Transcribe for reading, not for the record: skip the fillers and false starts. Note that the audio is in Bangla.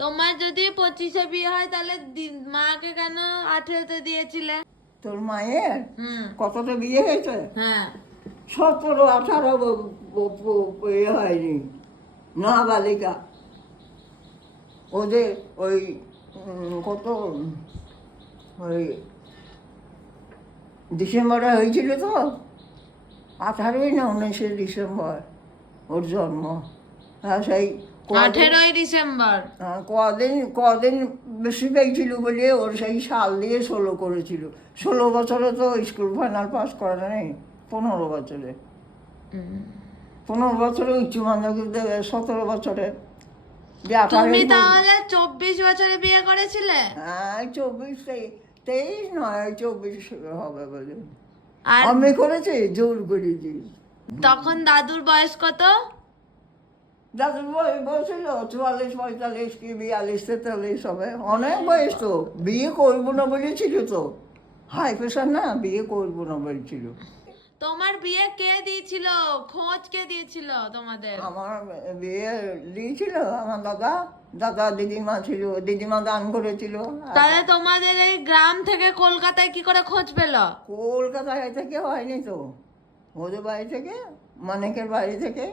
তোমার যদি 25-এ বিয়ে হয় তাহলে মাকে কেন 18-তে দিয়েছিলে? তোর মায়ের হুম। কতটা বিয়ে হয়েছে? হ্যাঁ। 17-18 ইয়ে হয়নি, না বালিকা। ওদের ওই কত ওই ডিসেম্বরে হয়েছিল তো, 18ই না 19শে ডিসেম্বর ওর জন্ম। হ্যাঁ সেই কদিন 18ই ডিসেম্বর। কদিন বেশি পেয়েছিল বলে ওর সেই সাল দিয়ে 16 করেছিল। 16 বছরে তো স্কুল ফাইনাল পাস করে নাই, 15 বছরে। 15 বছরে উচ্চ মাধ্যমিক দেবে, 17 বছরে। তুমি তাহলে 24 বছরে বিয়ে করেছিলে? হ্যাঁ 24, 23 নয় 24 হবে বলে আর আমি করেছি, জোর করেছি। তখন দাদুর বয়স কত? দাদুর বয়স ছিল 44, 45 কি 42, 43 হবে। অনেক বয়স তো। বিয়ে করবো না বলেছিল তো, হাই প্রেশার না, বিয়ে করবো না বলছিল। তোমার বিয়ে কে দিয়েছিল? খোঁজ কে দিয়েছিল তোমাদের? আমার বিয়ে দিয়েছিল আমার দাদা, দাদা দিদিমা ছিল, দিদিমা দান করেছিল। তাহলে তোমাদের এই গ্রাম থেকে কলকাতায় কি করে খোঁজ পেলো? কলকাতায় থেকে হয়নি তো, ওদের বাড়ি থেকে, মানিকের বাড়ি থেকে।